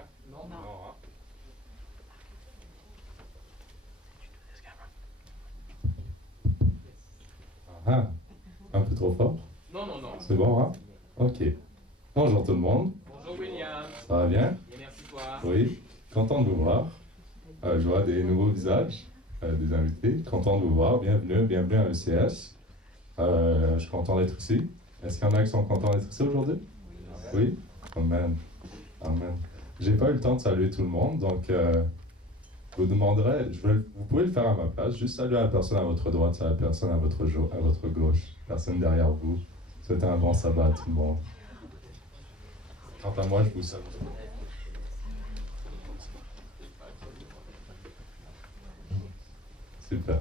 bien? Non. Non, hein? Ah, un peu trop fort? Non. C'est bon, hein? Ok. Bonjour tout le monde. Bonjour William. Ça va bien? Et merci toi. Oui. Content de vous voir. Je vois des nouveaux visages, des invités. Content de vous voir. Bienvenue à ECS. Je suis content d'être ici. Est-ce qu'il y en a qui sont contents d'être ici aujourd'hui? Oui? Amen. J'ai pas eu le temps de saluer tout le monde, donc je vous demanderai, vous pouvez le faire à ma place, juste saluer la personne à votre droite, la personne à votre gauche, personne derrière vous. Souhaitez un bon sabbat à tout le monde. Quant à moi, je vous salue. Super.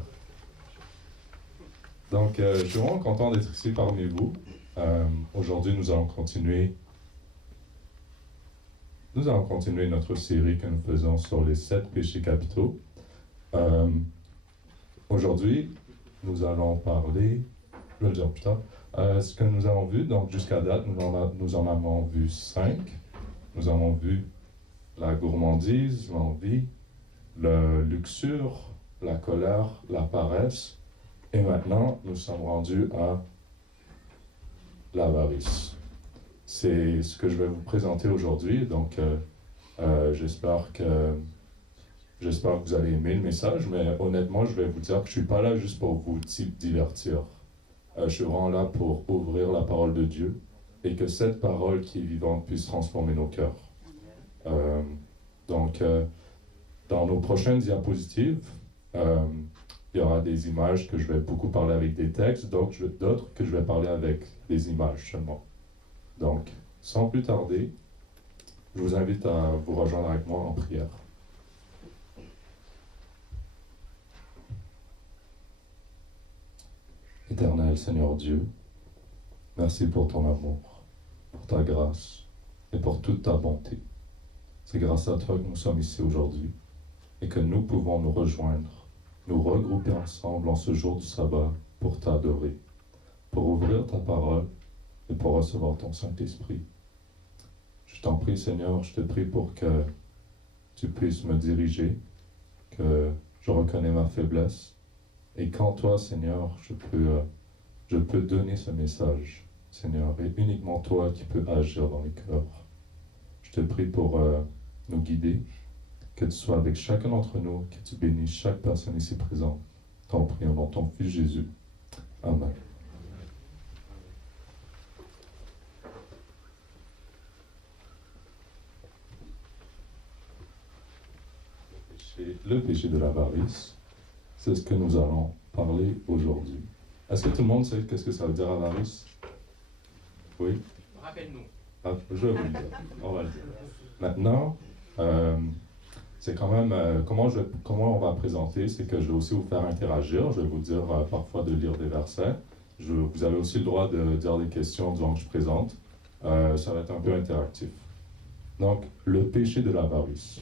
Donc, je suis vraiment content d'être ici parmi vous. Aujourd'hui, nous allons continuer notre série que nous faisons sur les 7 péchés capitaux. Aujourd'hui, nous allons parler, je vais le dire plus tard, ce que nous avons vu. Donc, jusqu'à date, nous en avons vu 5. Nous avons vu la gourmandise, l'envie, la luxure, la colère, la paresse. Et maintenant, nous sommes rendus à l'avarice. C'est ce que je vais vous présenter aujourd'hui. Donc, j'espère que vous allez aimer le message, mais honnêtement, je vais vous dire que je ne suis pas là juste pour vous divertir. Je suis vraiment là pour ouvrir la parole de Dieu et que cette parole qui est vivante puisse transformer nos cœurs. Donc, dans nos prochaines diapositives, il y aura des images que je vais beaucoup parler avec des textes, d'autres que je vais parler avec des images seulement. Donc, sans plus tarder, je vous invite à vous rejoindre avec moi en prière. Éternel Seigneur Dieu, merci pour ton amour, pour ta grâce et pour toute ta bonté. C'est grâce à toi que nous sommes ici aujourd'hui et que nous pouvons nous rejoindre, nous regrouper ensemble en ce jour du sabbat pour t'adorer, pour ouvrir ta parole et pour recevoir ton Saint-Esprit. Je t'en prie, Seigneur, je te prie pour que tu puisses me diriger, que je reconnais ma faiblesse et qu'en toi, Seigneur, je peux donner ce message, Seigneur, et uniquement toi qui peux agir dans les cœurs. Je te prie pour nous guider, que tu sois avec chacun d'entre nous, que tu bénisses chaque personne ici présente. T'en prie au nom de ton Fils Jésus. Amen. Le péché de l'avarice, c'est ce que nous allons parler aujourd'hui. Est-ce que tout le monde sait qu'est-ce que ça veut dire avarice? Oui? Rappelle-nous. Je vais vous le dire. On va le dire. Maintenant, c'est quand même comment on va présenter, c'est que je vais aussi vous faire interagir. Je vais vous dire parfois de lire des versets. Vous avez aussi le droit de dire des questions durant que je présente. Ça va être un peu interactif. Donc, le péché de l'avarice.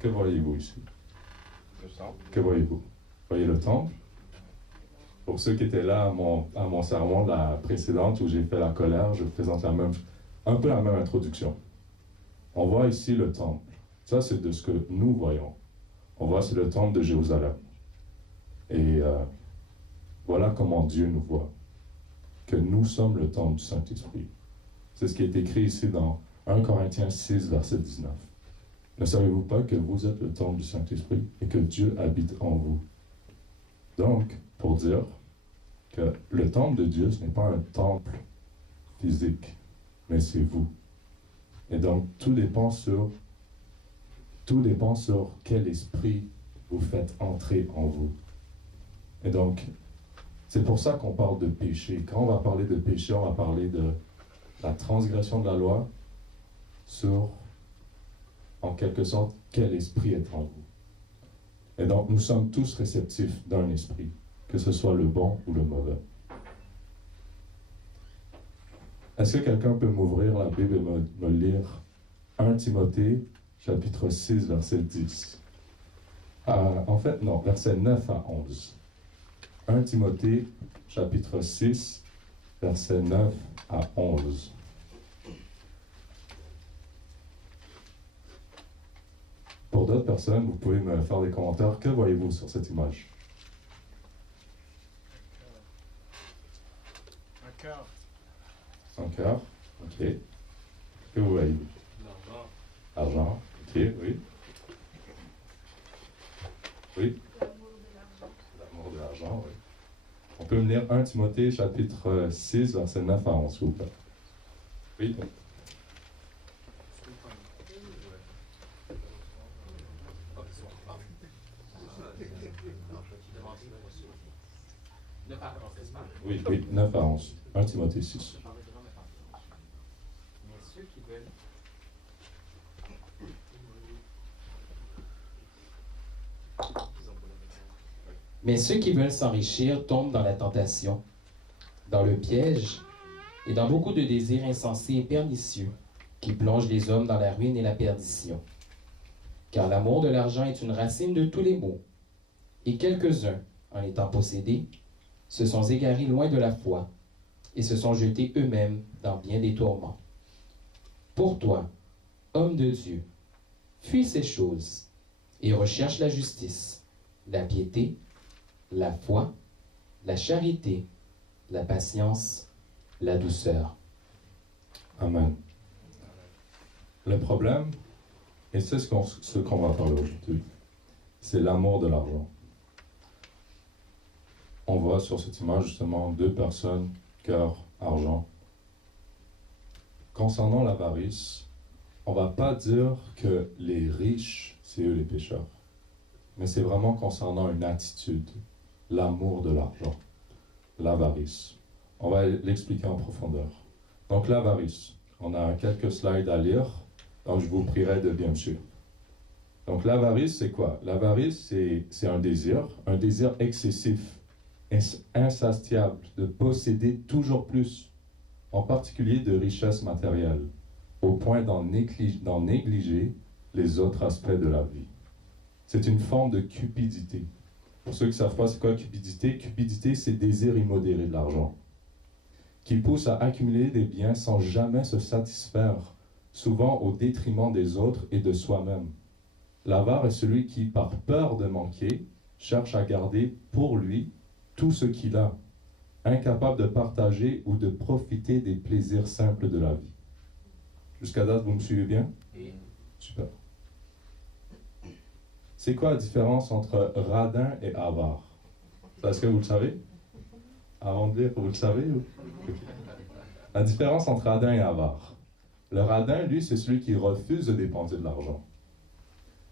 Que voyez-vous ici? Le sang. Que voyez-vous? Voyez le temple? Pour ceux qui étaient là à mon sermon de la précédente où j'ai fait la colère, je présente un peu la même introduction. On voit ici le temple. Ça, c'est de ce que nous voyons. On voit, c'est le temple de Jérusalem. Et voilà comment Dieu nous voit. Que nous sommes le temple du Saint-Esprit. C'est ce qui est écrit ici dans 1 Corinthiens 6, verset 19. Ne savez-vous pas que vous êtes le temple du Saint-Esprit et que Dieu habite en vous? Donc, pour dire que le temple de Dieu, ce n'est pas un temple physique, mais c'est vous. Et donc, tout dépend sur quel esprit vous faites entrer en vous. Et donc, c'est pour ça qu'on parle de péché. Quand on va parler de péché, on va parler de la transgression de la loi sur, en quelque sorte, quel esprit est en vous. Et donc, nous sommes tous réceptifs d'un esprit, que ce soit le bon ou le mauvais. Est-ce que quelqu'un peut m'ouvrir la Bible et me lire 1 Timothée, chapitre 6, verset 10? Verset 9 à 11. 1 Timothée, chapitre 6, verset 9 à 11. d'autres personnes, vous pouvez me faire des commentaires. Que voyez-vous sur cette image? Un cœur. Un cœur. OK. Que vous voyez? L'argent. Argent. OK, oui. Oui? L'amour de l'argent, oui. On peut me lire 1 Timothée, chapitre 6, verset 9 à 11, s'il vous plaît. Oui? Oui, oui, 9 à 11. 1 Timothée 6. Mais ceux qui veulent Mais ceux qui veulent s'enrichir tombent dans la tentation, dans le piège et dans beaucoup de désirs insensés et pernicieux qui plongent les hommes dans la ruine et la perdition. Car l'amour de l'argent est une racine de tous les maux. Et quelques-uns, en étant possédés, se sont égarés loin de la foi et se sont jetés eux-mêmes dans bien des tourments. Pour toi, homme de Dieu, fuis ces choses et recherche la justice, la piété, la foi, la charité, la patience, la douceur. Amen. Le problème, et c'est ce qu'on va parler aujourd'hui, c'est l'amour de l'argent. On voit sur cette image justement 2 personnes, cœur, argent. Concernant l'avarice, on va pas dire que les riches, c'est eux les pécheurs. Mais c'est vraiment concernant une attitude, l'amour de l'argent, l'avarice. On va l'expliquer en profondeur. Donc l'avarice, on a quelques slides à lire, donc je vous prierai de bien me suivre. Donc l'avarice, c'est quoi? L'avarice, c'est un désir excessif, insatiable, de posséder toujours plus, en particulier de richesses matérielles, au point d'en négliger les autres aspects de la vie. C'est une forme de cupidité. Pour ceux qui ne savent pas c'est quoi cupidité, cupidité c'est désir immodéré de l'argent, qui pousse à accumuler des biens sans jamais se satisfaire, souvent au détriment des autres et de soi-même. L'avare est celui qui, par peur de manquer, cherche à garder pour lui tout ce qu'il a, incapable de partager ou de profiter des plaisirs simples de la vie. Jusqu'à date, vous me suivez bien? Super. C'est quoi la différence entre radin et avare? Est-ce que vous le savez? Avant de lire, vous le savez? Ou? La différence entre radin et avare. Le radin, lui, c'est celui qui refuse de dépenser de l'argent.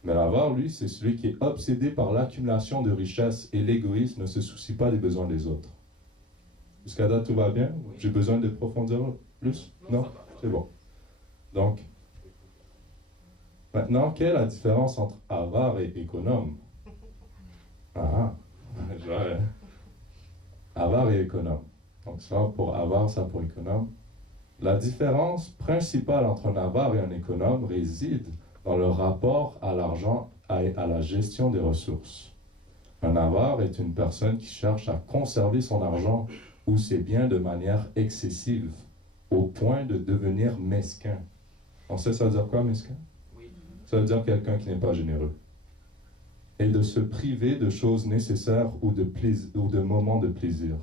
Mais l'avare, lui, c'est celui qui est obsédé par l'accumulation de richesses et l'égoïsme ne se soucie pas des besoins des autres. Jusqu'à date, tout va bien? J'ai besoin de profondeur plus? Non? C'est bon. Donc, maintenant, quelle est la différence entre avare et économe? Avare et économe. Donc, ça pour avare, ça pour économe. La différence principale entre un avare et un économe réside dans le rapport à l'argent et à la gestion des ressources. Un avare est une personne qui cherche à conserver son argent ou ses biens de manière excessive, au point de devenir mesquin. On sait ça veut dire quoi, mesquin? Oui. Ça veut dire quelqu'un qui n'est pas généreux. Et de se priver de choses nécessaires ou de moments de plaisir.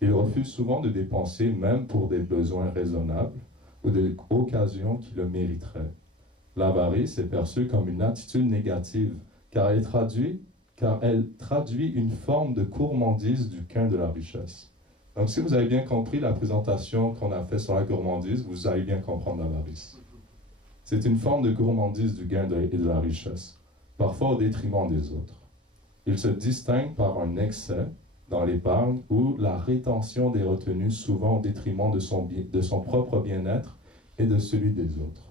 Il refuse souvent de dépenser même pour des besoins raisonnables ou des occasions qui le mériteraient. L'avarice est perçue comme une attitude négative car elle traduit une forme de gourmandise du gain de la richesse. Donc si vous avez bien compris la présentation qu'on a faite sur la gourmandise, vous allez bien comprendre l'avarice. C'est une forme de gourmandise du gain et de la richesse, parfois au détriment des autres. Il se distingue par un excès dans l'épargne ou la rétention des retenues, souvent au détriment de son propre bien-être et de celui des autres.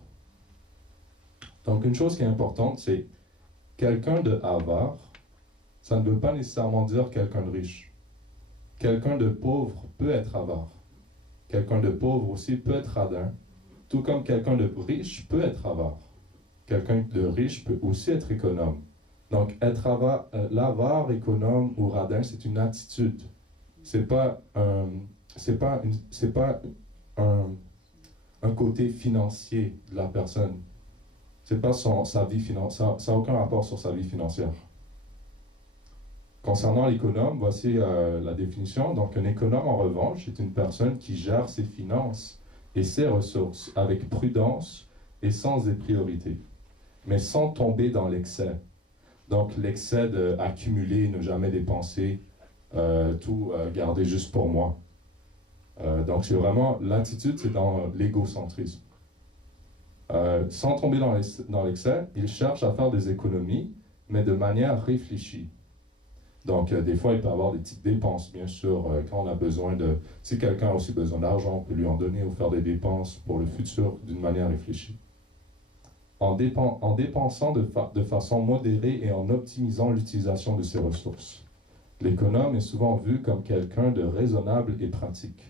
Donc une chose qui est importante, c'est quelqu'un de avare, ça ne veut pas nécessairement dire quelqu'un de riche. Quelqu'un de pauvre peut être avare. Quelqu'un de pauvre aussi peut être radin, tout comme quelqu'un de riche peut être avare. Quelqu'un de riche peut aussi être économe. Donc, être l'avare, économe ou radin, c'est une attitude. C'est pas un côté financier de la personne. C'est pas sa vie financière, ça n'a aucun rapport sur sa vie financière. Concernant l'économe, voici la définition. Donc, un économe, en revanche, est une personne qui gère ses finances et ses ressources avec prudence et sans des priorités, mais sans tomber dans l'excès. Donc, l'excès d'accumuler, ne jamais dépenser, tout garder juste pour moi. Donc, c'est vraiment, l'attitude, c'est dans l'égocentrisme. Sans tomber dans l'excès, il cherche à faire des économies, mais de manière réfléchie. Donc, des fois, il peut y avoir des petites dépenses, bien sûr, quand on a besoin de... Si quelqu'un a aussi besoin d'argent, on peut lui en donner ou faire des dépenses pour le futur d'une manière réfléchie. En dépensant de façon modérée et en optimisant l'utilisation de ses ressources. L'économe est souvent vu comme quelqu'un de raisonnable et pratique,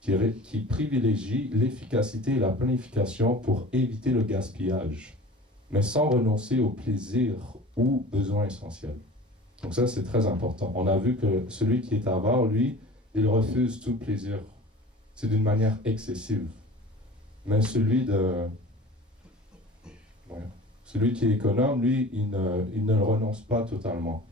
qui privilégie l'efficacité et la planification pour éviter le gaspillage, mais sans renoncer au plaisir ou besoins essentiels. Donc ça, c'est très important. On a vu que celui qui est avare, lui, il refuse tout plaisir. C'est d'une manière excessive. Mais celui qui est économe, lui, il ne renonce pas totalement.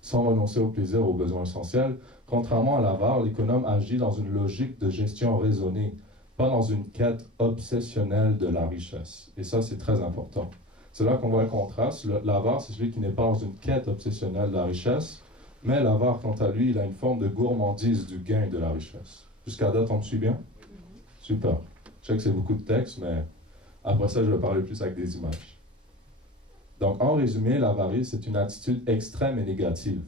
Sans renoncer au plaisir, aux besoins essentiels. Contrairement à l'avare, l'économe agit dans une logique de gestion raisonnée, pas dans une quête obsessionnelle de la richesse. Et ça, c'est très important. C'est là qu'on voit le contraste. L'avare, c'est celui qui n'est pas dans une quête obsessionnelle de la richesse, mais l'avare, quant à lui, il a une forme de gourmandise du gain de la richesse. Jusqu'à date, on me suit bien? Super. Je sais que c'est beaucoup de texte, mais après ça, je vais parler plus avec des images. Donc, en résumé, l'avarice est une attitude extrême et négative,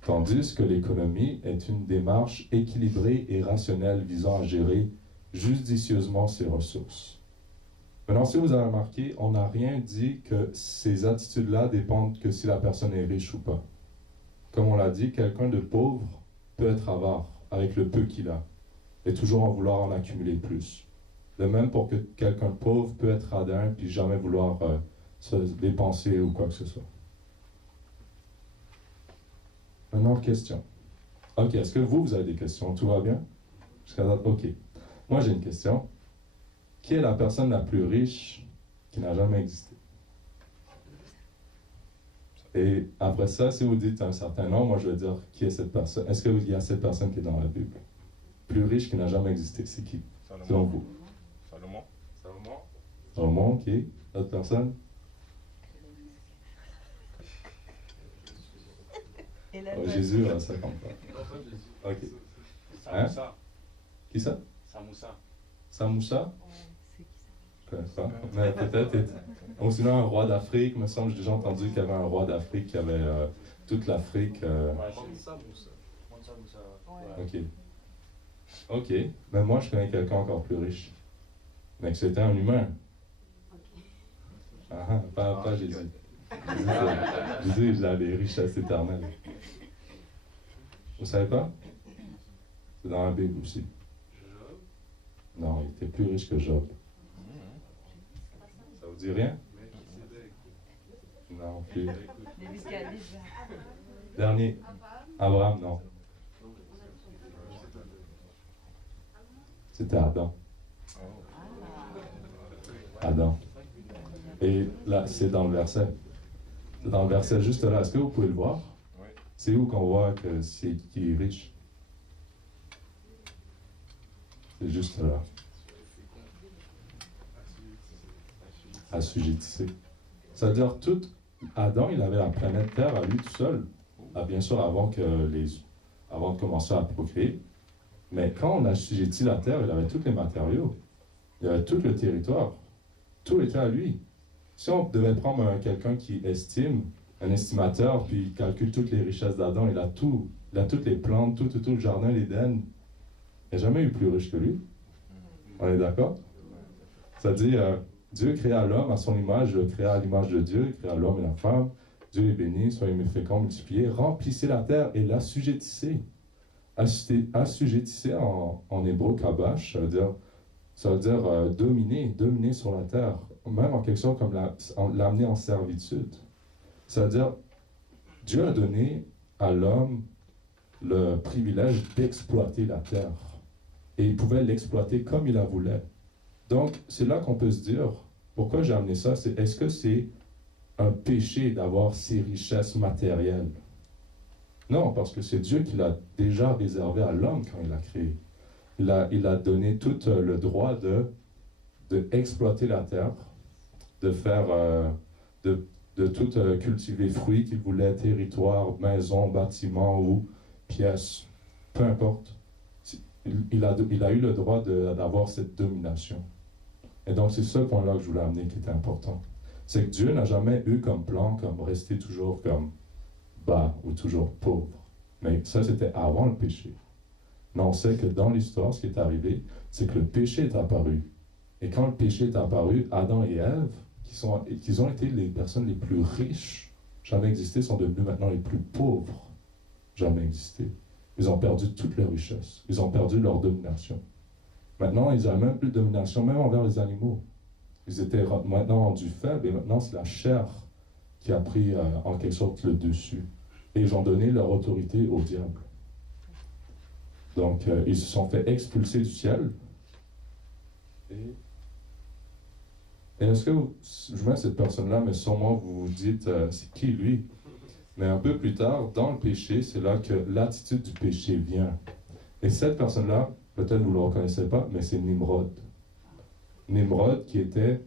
tandis que l'économie est une démarche équilibrée et rationnelle visant à gérer judicieusement ses ressources. Maintenant, si vous avez remarqué, on n'a rien dit que ces attitudes-là dépendent que si la personne est riche ou pas. Comme on l'a dit, quelqu'un de pauvre peut être avare avec le peu qu'il a et toujours en vouloir en accumuler plus. De même pour que quelqu'un de pauvre peut être radin puis jamais vouloir se dépenser ou quoi que ce soit. Maintenant, question. Ok, est-ce que vous avez des questions? Tout va bien? Jusqu'à date? Ok. Moi, j'ai une question. Qui est la personne la plus riche qui n'a jamais existé? Et après ça, si vous dites un certain nom, moi je vais dire qui est cette personne. Est-ce qu'il y a cette personne qui est dans la Bible? Plus riche qui n'a jamais existé, c'est qui? Selon vous? Salomon. Salomon. Salomon, ok. D'autres personnes? Oh, Jésus, ça compte pas. Ok. Hein? Samoussa. Qui ça? Samoussa. Samoussa? Je connais pas. Mais peut-être. Ou sinon un roi d'Afrique, me semble, j'ai déjà entendu qu'il y avait un roi d'Afrique qui avait toute l'Afrique. Ok. Ok. Mais moi, je connais quelqu'un encore plus riche. Mais que c'était un humain. Ah, pas Jésus. Jésus, il a des richesses éternelles. Vous savez pas? C'est dans la Bible aussi. Non, il était plus riche que Job. Ça vous dit rien? Non plus. Dernier. Abraham, non. C'était Adam. Adam. Et là, c'est dans le verset. C'est dans le verset juste là. Est-ce que vous pouvez le voir? Oui. C'est où qu'on voit que c'est qui est riche? C'est juste là. Assujettissé. Ça veut dire tout Adam, il avait la planète Terre à lui tout seul. Ah, bien sûr, avant de commencer à procréer. Mais quand on assujettit la Terre, il avait tous les matériaux. Il avait tout le territoire. Tout était à lui. Si on devait prendre quelqu'un qui estime, un estimateur, puis il calcule toutes les richesses d'Adam, il a tout. Il a toutes les plantes, tout le jardin, l'Éden. Il n'y a jamais eu plus riche que lui. On est d'accord? Ça dit, Dieu créa l'homme à son image, le créa à l'image de Dieu, il créa l'homme et la femme. Dieu est béni, soyez féconds, multipliez, remplissez la terre et l'assujettissez. Assujettissez en hébreu kabash, ça veut dire dominer sur la terre, même en quelque sorte comme l'amener en servitude. Ça veut dire, Dieu a donné à l'homme le privilège d'exploiter la terre. Et il pouvait l'exploiter comme il la voulait. Donc, c'est là qu'on peut se dire, Pourquoi j'ai amené ça? Est-ce que c'est un péché d'avoir ces richesses matérielles? Non, parce que c'est Dieu qui l'a déjà réservé à l'homme quand il l'a créé. Il a donné tout le droit de exploiter la terre, de faire, de tout cultiver fruits qu'il voulait, territoire, maison, bâtiment ou pièces, peu importe. Il a eu le droit d'avoir cette domination. Et donc c'est ce point-là que je voulais amener qui était important. C'est que Dieu n'a jamais eu comme plan, comme rester toujours comme bas ou toujours pauvre. Mais ça, c'était avant le péché. Mais on sait que dans l'histoire, ce qui est arrivé, c'est que le péché est apparu. Et quand le péché est apparu, Adam et Ève, qui ont été les personnes les plus riches jamais existées, sont devenus maintenant les plus pauvres jamais existées. Ils ont perdu toute leur richesse. Ils ont perdu leur domination. Maintenant, ils n'avaient même plus de domination, même envers les animaux. Ils étaient maintenant rendus faibles, et maintenant, c'est la chair qui a pris en quelque sorte le dessus. Et ils ont donné leur autorité au diable. Donc, ils se sont fait expulser du ciel. Et est-ce que je mets cette personne-là, mais sûrement vous vous dites, c'est qui lui? Mais un peu plus tard, dans le péché, c'est là que l'attitude du péché vient. Et cette personne-là, peut-être vous ne le reconnaissez pas, mais c'est Nimrod. Nimrod qui était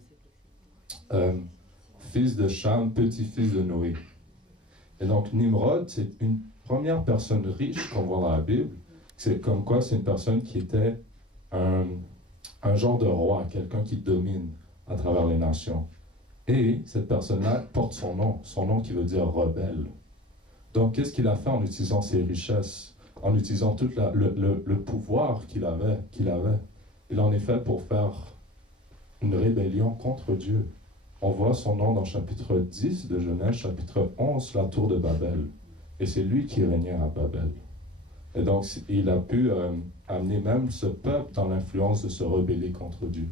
fils de Cham, petit-fils de Noé. Et donc Nimrod, c'est une première personne riche qu'on voit dans la Bible. C'est comme quoi c'est une personne qui était un genre de roi, quelqu'un qui domine à travers les nations. Et cette personne-là porte son nom qui veut dire rebelle. Donc qu'est-ce qu'il a fait en utilisant ses richesses, en utilisant tout le pouvoir qu'il avait? Il en est fait pour faire une rébellion contre Dieu. On voit son nom dans chapitre 10 de Genèse, chapitre 11, la tour de Babel. Et c'est lui qui régnait à Babel. Et donc, il a pu amener même ce peuple dans l'influence de se rebeller contre Dieu.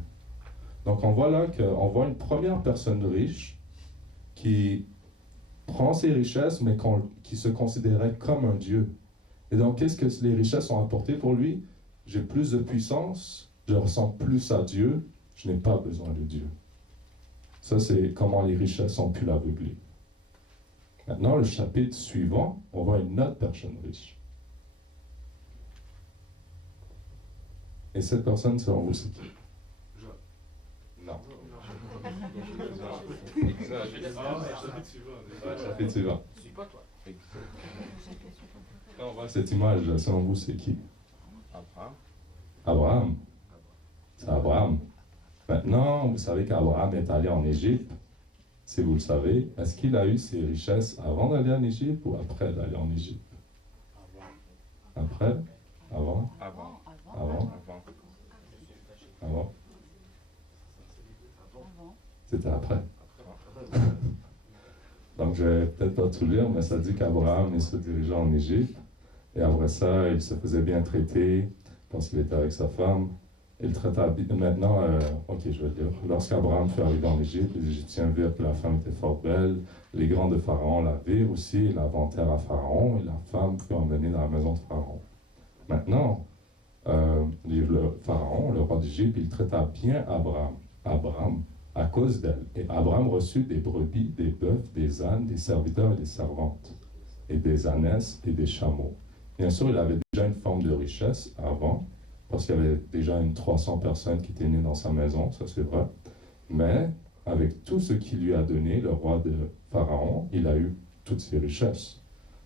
Donc, on voit là qu'on voit une première personne riche qui prend ses richesses, mais qui se considérait comme un Dieu. Et donc, qu'est-ce que les richesses ont apporté pour lui? J'ai plus de puissance, je ressemble plus à Dieu, je n'ai pas besoin de Dieu. Ça, c'est comment les richesses ont pu l'aveugler. Maintenant, le chapitre suivant, on voit une autre personne riche. Et cette personne, selon vous, c'est qui? Non. Chapitre suivant. Suis pas toi. On voit cette image, selon vous, c'est qui? Abraham. Abraham. C'est Abraham. Maintenant, vous savez qu'Abraham est allé en Égypte. Si vous le savez, est-ce qu'il a eu ses richesses avant d'aller en Égypte ou après d'aller en Égypte? Après? Avant? Avant? C'était après. Donc, je vais peut-être pas tout lire, mais ça dit qu'Abraham se dirigeait en Égypte. Et après ça, il se faisait bien traiter parce qu'il était avec sa femme. Il traita maintenant, ok, je vais le dire. Lorsqu'Abraham fut arrivé en Égypte, les Égyptiens virent que la femme était fort belle. Les grands de Pharaon la virent aussi, ils la vantèrent à Pharaon, et la femme fut emmenée dans la maison de Pharaon. Maintenant, le Pharaon, le roi d'Égypte, il traita bien Abraham, à cause d'elle. Et Abraham reçut des brebis, des bœufs, des ânes, des serviteurs et des servantes, et des ânesses et des chameaux. Bien sûr, il avait déjà une forme de richesse avant, parce qu'il y avait déjà 300 personnes qui étaient nées dans sa maison, ça c'est vrai. Mais avec tout ce qu'il lui a donné, le roi de Pharaon, il a eu toutes ses richesses.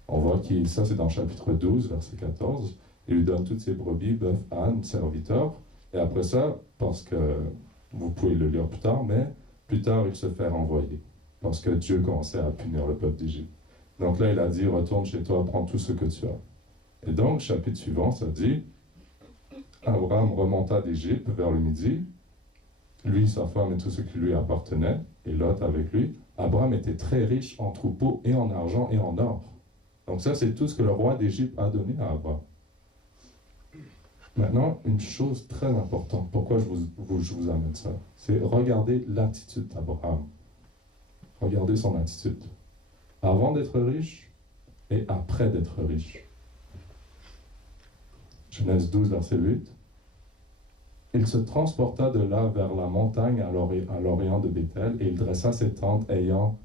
On voit que ça c'est dans chapitre 12, verset 14, il lui donne toutes ses brebis, bœufs, ânes, serviteurs, et après ça, parce que vous pouvez le lire plus tard, mais plus tard il se fait renvoyer, parce que Dieu commençait à punir le peuple d'Égypte. Donc là il a dit, retourne chez toi, prends tout ce que tu as. Et donc, chapitre suivant, ça dit, Abraham remonta d'Égypte vers le midi, lui, sa femme et tout ce qui lui appartenait, et Lot avec lui. Abraham était très riche en troupeaux et en argent et en or. Donc ça, c'est tout ce que le roi d'Égypte a donné à Abraham. Maintenant, une chose très importante, pourquoi je vous amène ça, c'est regarder l'attitude d'Abraham. Regardez son attitude. Avant d'être riche et après d'être riche. Genèse 12, verset 8. Il se transporta de là vers la montagne à l'orient de Béthel, et il dressa ses tentes ayant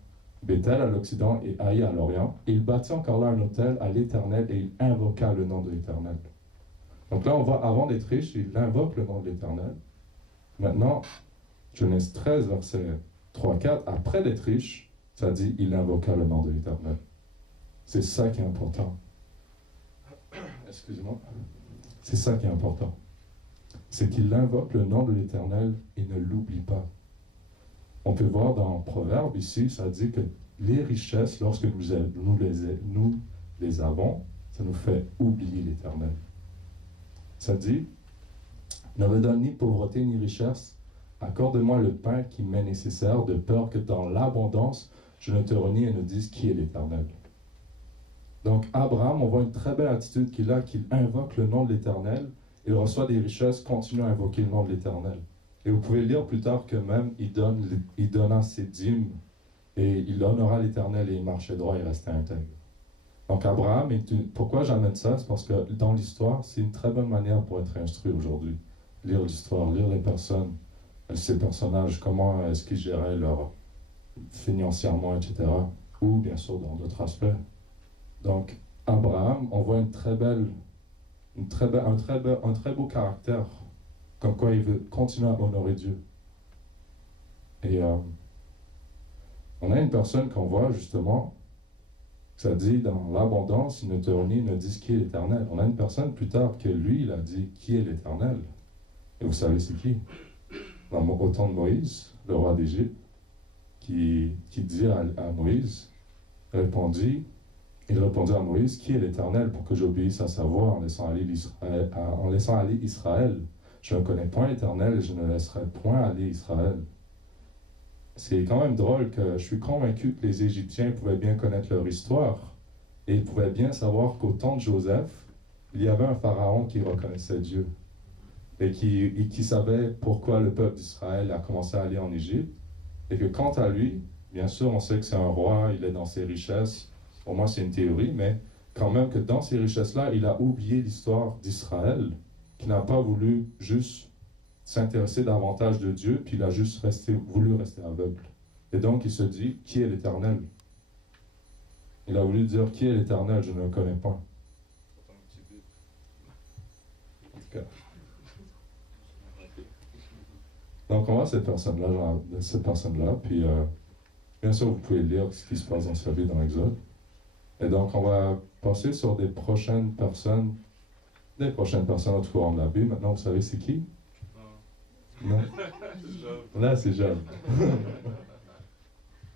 Béthel à l'occident et Haï à l'orient. Et il bâtit encore là un autel à l'Éternel, et il invoqua le nom de l'Éternel. Donc là, on voit, avant d'être riche, il invoque le nom de l'Éternel. Maintenant, Genèse 13, verset 3-4, après d'être riche, ça dit, il invoqua le nom de l'Éternel. C'est ça qui est important. Excusez-moi. C'est ça qui est important. C'est qu'il invoque le nom de l'Éternel et ne l'oublie pas. On peut voir dans Proverbe ici, ça dit que les richesses, lorsque nous les avons, ça nous fait oublier l'Éternel. Ça dit, ne me donne ni pauvreté ni richesse, accorde-moi le pain qui m'est nécessaire, de peur que dans l'abondance, je ne te renie et ne dise qui est l'Éternel. Donc Abraham, on voit une très belle attitude qu'il a, qu'il invoque le nom de l'Éternel, il reçoit des richesses, continue à invoquer le nom de l'Éternel. Et vous pouvez lire plus tard que même il donna ses dîmes et il honora l'Éternel et il marchait droit et restait intègre. Donc Abraham, pourquoi j'amène ça? C'est parce que dans l'histoire, c'est une très bonne manière pour être instruit aujourd'hui. Lire l'histoire, lire les personnes, ces personnages, comment est-ce qu'ils géraient leur financièrement, etc. Ou bien sûr dans d'autres aspects. Donc Abraham, on voit un très beau caractère, comme quoi il veut continuer à honorer Dieu. Et on a une personne qu'on voit justement, ça dit dans l'abondance, il ne te renie, ne dise qui est l'Éternel. On a une personne plus tard que lui, il a dit qui est l'Éternel. Et vous savez c'est qui? Au temps de Moïse, le roi d'Égypte, qui dit à Moïse, il répondit à Moïse, qui est l'Éternel pour que j'obéisse à sa voix en laissant aller Israël? Je ne connais point l'Éternel et je ne laisserai point aller Israël. C'est quand même drôle que je suis convaincu que les Égyptiens pouvaient bien connaître leur histoire et ils pouvaient bien savoir qu'au temps de Joseph, il y avait un pharaon qui reconnaissait Dieu et qui savait pourquoi le peuple d'Israël a commencé à aller en Égypte et que quant à lui, bien sûr on sait que c'est un roi, il est dans ses richesses, pour moi c'est une théorie, mais quand même que dans ces richesses-là, il a oublié l'histoire d'Israël, qui n'a pas voulu juste s'intéresser davantage de Dieu, puis il a juste voulu rester aveugle. Et donc il se dit, qui est l'Éternel? Il a voulu dire, qui est l'Éternel? Je ne le connais pas. Donc on voit cette personne-là, puis bien sûr vous pouvez lire ce qui se passe dans sa vie dans l'Exode. Et donc on va passer sur des prochaines personnes au courant de la Bible. Maintenant vous savez c'est qui? Non? Là c'est Job.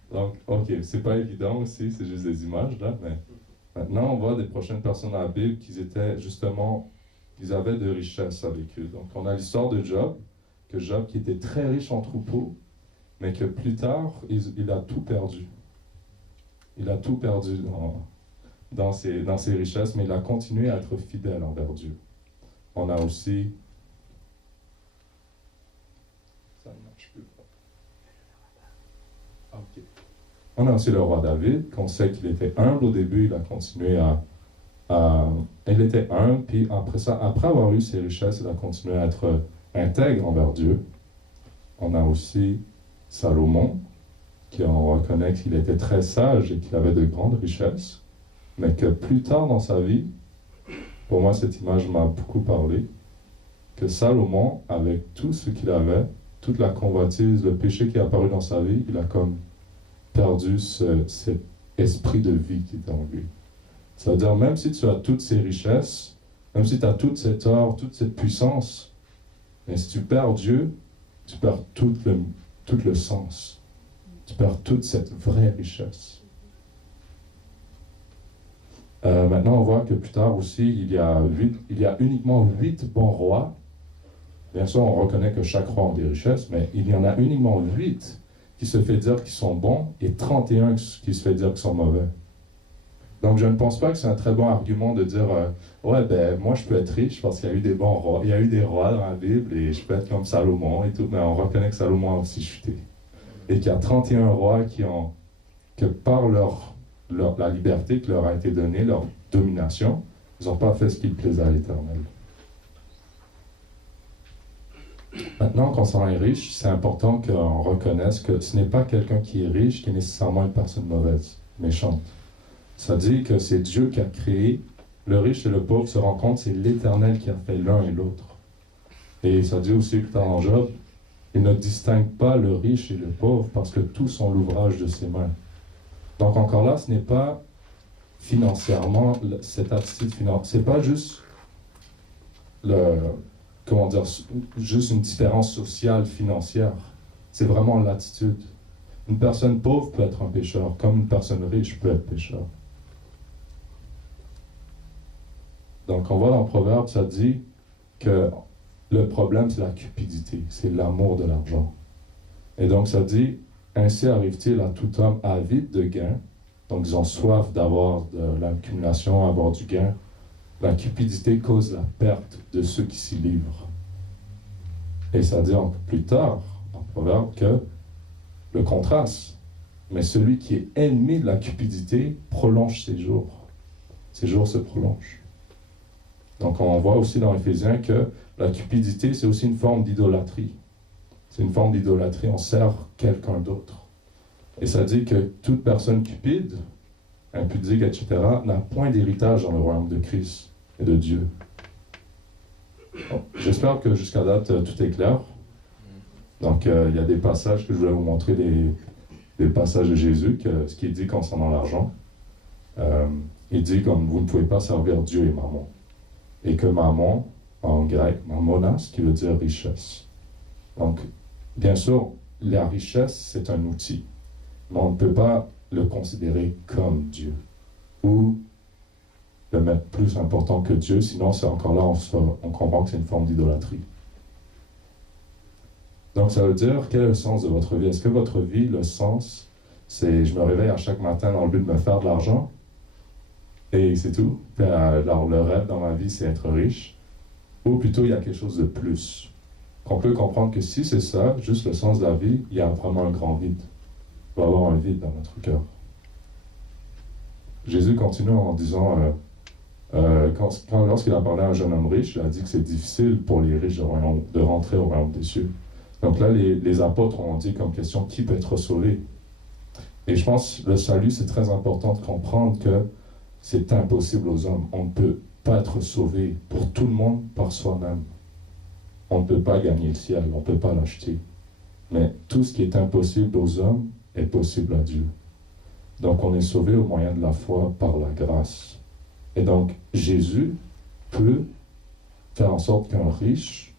Donc ok, c'est pas évident aussi, c'est juste des images là, mais maintenant on voit des prochaines personnes dans la Bible ils avaient de richesses avec eux. Donc on a l'histoire de Job, qui était très riche en troupeaux, mais que plus tard, il a tout perdu. Il a tout perdu dans ses richesses, mais il a continué à être fidèle envers Dieu. On a aussi... Ça ne marche plus. Okay. On a aussi le roi David, qu'on sait qu'il était humble au début, il a continué il était humble, puis après avoir eu ses richesses, il a continué à être intègre envers Dieu. On a aussi Salomon, qui on reconnaît qu'il était très sage et qu'il avait de grandes richesses, mais que plus tard dans sa vie, pour moi cette image m'a beaucoup parlé, que Salomon, avec tout ce qu'il avait, toute la convoitise, le péché qui est apparu dans sa vie, il a comme perdu cet esprit de vie qui était en lui. Ça veut dire, même si tu as toutes ces richesses, même si tu as tout cet or, toute cette puissance, mais si tu perds Dieu, tu perds tout le sens. Tu perds toute cette vraie richesse. Maintenant, on voit que plus tard aussi, il y a uniquement 8 bons rois. Bien sûr, on reconnaît que chaque roi a des richesses, mais il y en a uniquement 8 qui se fait dire qu'ils sont bons et 31 qui se fait dire qu'ils sont mauvais. Donc, je ne pense pas que c'est un très bon argument de dire ouais, ben, moi, je peux être riche parce qu'il y a eu des bons rois. Il y a eu des rois dans la Bible et je peux être comme Salomon et tout, mais on reconnaît que Salomon a aussi chuté. Et qu'il y a 31 rois que par la liberté qui leur a été donnée, leur domination, ils n'ont pas fait ce qui plaisait à l'Éternel. Maintenant, quand on est riche, c'est important qu'on reconnaisse que ce n'est pas quelqu'un qui est riche qui est nécessairement une personne mauvaise, méchante. Ça dit que c'est Dieu qui a créé le riche et le pauvre se rencontrent, c'est l'Éternel qui a fait l'un et l'autre. Et ça dit aussi que dans Job, il ne distingue pas le riche et le pauvre parce que tous sont l'ouvrage de ses mains. Donc encore là, ce n'est pas financièrement cette attitude financière, c'est pas juste juste une différence sociale financière. C'est vraiment l'attitude. Une personne pauvre peut être un pécheur, comme une personne riche peut être pécheur. Donc on voit dans le Proverbe, ça dit que le problème c'est la cupidité, c'est l'amour de l'argent. Et donc ça dit, ainsi arrive-t-il à tout homme avide de gain. Donc ils ont soif d'avoir de l'accumulation, avoir du gain. La cupidité cause la perte de ceux qui s'y livrent. Et ça dit plus tard, dans le Proverbe, que le contraste, mais celui qui est ennemi de la cupidité prolonge ses jours. Ses jours se prolongent. Donc on voit aussi dans Éphésiens que la cupidité, c'est aussi une forme d'idolâtrie. C'est une forme d'idolâtrie, on sert quelqu'un d'autre. Et ça dit que toute personne cupide, impudique, etc., n'a point d'héritage dans le royaume de Christ et de Dieu. Bon, j'espère que jusqu'à date, tout est clair. Donc, il y a des passages que je voulais vous montrer, des passages de Jésus, ce qu'il dit concernant l'argent. Il dit comme vous ne pouvez pas servir Dieu et mammon. Et que mammon, en grec, mammonas, qui veut dire richesse. Donc, bien sûr, la richesse, c'est un outil. Mais on ne peut pas le considérer comme Dieu. Ou le mettre plus important que Dieu, sinon c'est encore là, on comprend que c'est une forme d'idolâtrie. Donc ça veut dire, quel est le sens de votre vie? Est-ce que votre vie, le sens, c'est je me réveille à chaque matin dans le but de me faire de l'argent, et c'est tout? Alors le rêve dans ma vie, c'est être riche, ou plutôt il y a quelque chose de plus? Qu'on peut comprendre que si c'est ça, juste le sens de la vie, il y a vraiment un grand vide. Il va y avoir un vide dans notre cœur. Jésus continue en disant, lorsqu'il a parlé à un jeune homme riche, il a dit que c'est difficile pour les riches de rentrer au royaume des cieux. Donc là, les apôtres ont dit comme question, qui peut être sauvé? Et je pense que le salut, c'est très important de comprendre que c'est impossible aux hommes. On ne peut pas être sauvé pour tout le monde par soi-même. On ne peut pas gagner le ciel, on ne peut pas l'acheter. Mais tout ce qui est impossible aux hommes est possible à Dieu. Donc on est sauvé au moyen de la foi par la grâce. Et donc Jésus peut faire en sorte qu'un riche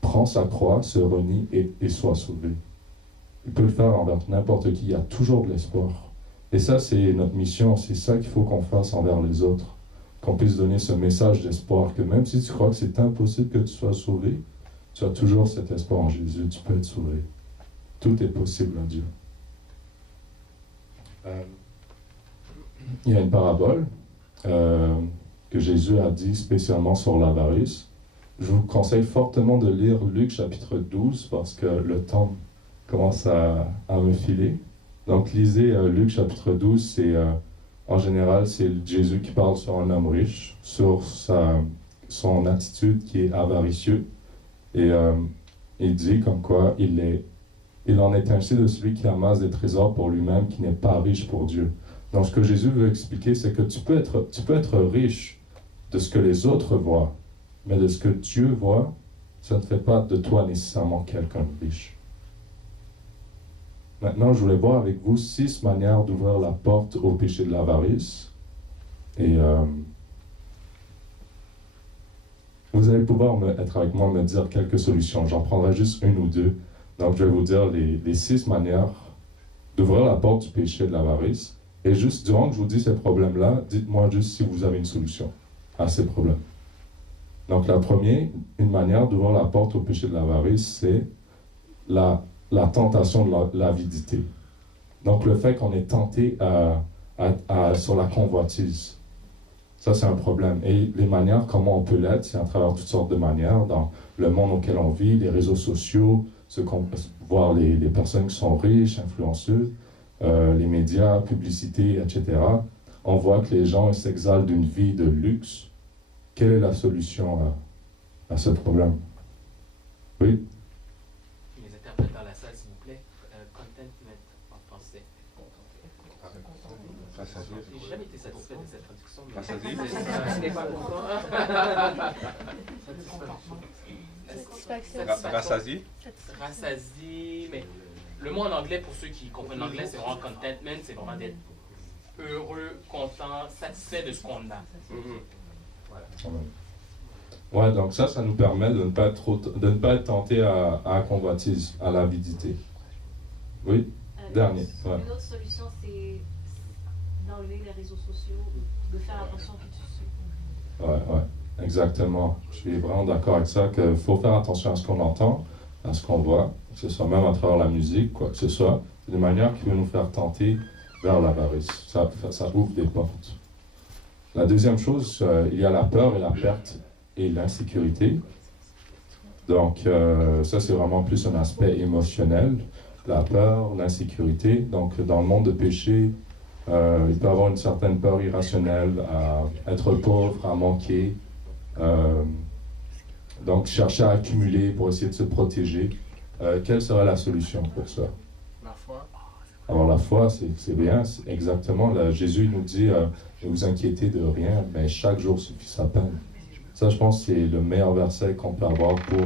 prend sa croix, se renie et soit sauvé. Il peut le faire envers n'importe qui, il y a toujours de l'espoir. Et ça, c'est notre mission, c'est ça qu'il faut qu'on fasse envers les autres. Qu'on puisse donner ce message d'espoir, que même si tu crois que c'est impossible que tu sois sauvé, tu as toujours cet espoir en Jésus, tu peux être sauvé. Tout est possible à Dieu. Il y a une parabole que Jésus a dit spécialement sur l'avarice. Je vous conseille fortement de lire Luc chapitre 12 parce que le temps commence à me filer. Donc lisez Luc chapitre 12, c'est en général c'est Jésus qui parle sur un homme riche, sur son attitude qui est avaricieux. Et il dit comme quoi il en est ainsi de celui qui amasse des trésors pour lui-même, qui n'est pas riche pour Dieu. Donc ce que Jésus veut expliquer, c'est que tu peux être riche de ce que les autres voient, mais de ce que Dieu voit, ça ne fait pas de toi nécessairement quelqu'un de riche. Maintenant, je voulais voir avec vous 6 manières d'ouvrir la porte au péché de l'avarice. Et vous allez pouvoir être avec moi, me dire quelques solutions. J'en prendrai juste une ou deux. Donc, je vais vous dire les 6 manières d'ouvrir la porte du péché de l'avarice. Et juste, durant que je vous dis ces problèmes-là, dites-moi juste si vous avez une solution à ces problèmes. Donc, la première, une manière d'ouvrir la porte au péché de l'avarice, c'est la tentation de l'avidité. Donc, le fait qu'on est tenté sur la convoitise. Ça, c'est un problème. Et les manières, comment on peut l'être, c'est à travers toutes sortes de manières, dans le monde auquel on vit, les réseaux sociaux, voir les personnes qui sont riches, influenceuses, les médias, publicités, etc. On voit que les gens s'exaltent d'une vie de luxe. Quelle est la solution à ce problème? Oui. Les interprètes dans la salle, s'il vous plaît. Contentment en français. Rassasié. J'ai jamais été satisfait de cette traduction. Mais Rassasié. ce n'est pas content. Rassasié. Rassasié, mais le mot en anglais, pour ceux qui comprennent l'anglais, c'est vraiment contentment, c'est vraiment d'être heureux, content, satisfait de ce qu'on a. Ouais, donc ça nous permet de ne pas être tenté à la convoitise, à l'avidité. Oui, dernier. Ouais. Une autre solution, c'est d'enlever les réseaux sociaux, de faire attention à qui tu suis. Ouais, exactement. Je suis vraiment d'accord avec ça, qu'il faut faire attention à ce qu'on entend, à ce qu'on voit, que ce soit même à travers la musique, quoi que ce soit, de manière qui veut nous faire tenter vers l'avarice. Ça ouvre des portes. La deuxième chose, il y a la peur et la perte et l'insécurité. Donc, ça, c'est vraiment plus un aspect émotionnel. La peur, l'insécurité. Donc, dans le monde de péché, il peut y avoir une certaine peur irrationnelle à être pauvre, à manquer. Donc, chercher à accumuler pour essayer de se protéger. Quelle serait la solution pour ça? La foi. Alors, la foi, c'est bien, c'est exactement. Là, Jésus nous dit, ne vous inquiétez de rien, mais chaque jour suffit sa peine. Ça, je pense, c'est le meilleur verset qu'on peut avoir pour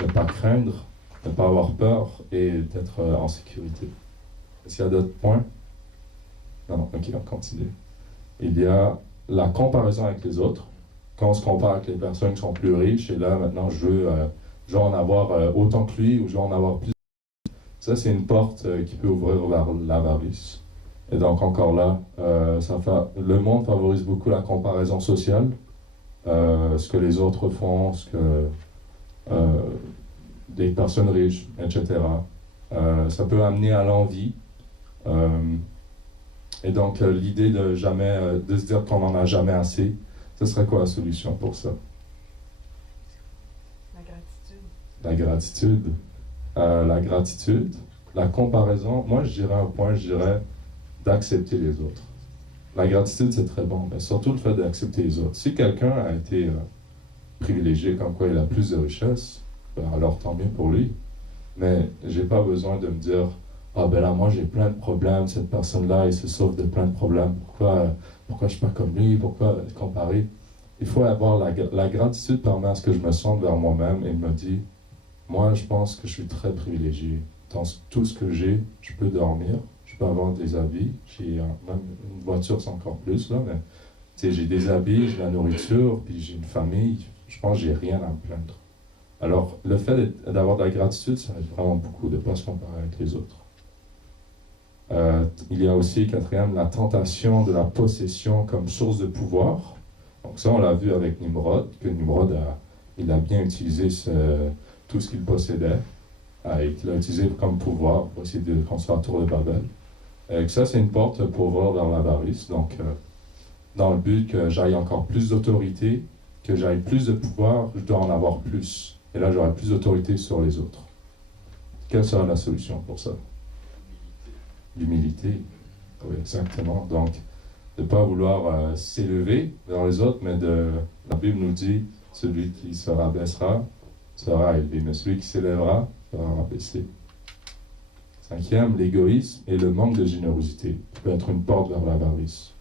ne pas craindre, ne pas avoir peur et d'être en sécurité. Est-ce qu'il y a d'autres points? Non, ok, on continue. Il y a la comparaison avec les autres. Quand on se compare avec les personnes qui sont plus riches, et là, maintenant, je veux en avoir autant que lui, ou je veux en avoir plus. Ça, c'est une porte qui peut ouvrir vers l'avarice. Et donc, encore là, le monde favorise beaucoup la comparaison sociale, ce que les autres font, ce que des personnes riches, etc. Ça peut amener à l'envie. Et donc, l'idée de se dire qu'on n'en a jamais assez, ce serait quoi la solution pour ça? La gratitude. La gratitude, la comparaison. Moi, je dirais un point, d'accepter les autres. La gratitude, c'est très bon, mais surtout le fait d'accepter les autres. Si quelqu'un a été privilégié, comme quoi il a plus de richesse, ben alors tant mieux pour lui. Mais j'ai pas besoin de me dire, ah ben là, moi j'ai plein de problèmes, cette personne-là, il se sauve de plein de problèmes. Pourquoi je suis pas comme lui? Pourquoi comparer? Il faut avoir la gratitude permet à ce que je me sente vers moi-même et me dit, moi je pense que je suis très privilégié. Dans tout ce que j'ai, je peux dormir, je peux avoir des habits, j'ai même une voiture, c'est encore plus là, mais j'ai des habits, j'ai la nourriture, puis j'ai une famille, je pense que j'ai rien à me plaindre. Alors, le fait d'avoir de la gratitude, ça aide vraiment beaucoup de ne pas se comparer avec les autres. Il y a aussi, quatrième, la tentation de la possession comme source de pouvoir. Donc ça, on l'a vu avec Nimrod, que Nimrod il a bien utilisé tout ce qu'il possédait, il l'a utilisé comme pouvoir pour essayer de construire la tour de Babel. Et ça, c'est une porte pour ouvrir vers l'avarice. Donc, dans le but que j'aille encore plus d'autorité, que j'aille plus de pouvoir, je dois en avoir plus. Et là, j'aurai plus d'autorité sur les autres. Quelle sera la solution pour ça? L'humilité. Oui, exactement. Donc, de ne pas vouloir s'élever vers les autres, mais la Bible nous dit, celui qui se rabaissera sera élevé, mais celui qui s'élèvera sera rabaissé. Cinquième, l'égoïsme et le manque de générosité, qui peut être une porte vers l'avarice.